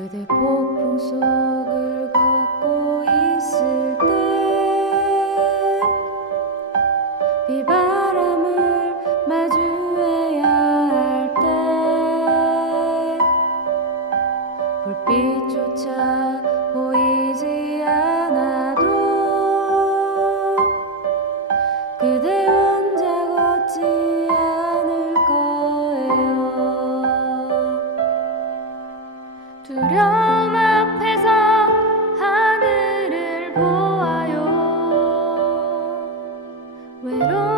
그대 폭풍 속을 걷고 있을 때 비바람을 마주해야 할 때 불빛조차 보이지 두려움 앞에서 하늘을 보아요. 외로움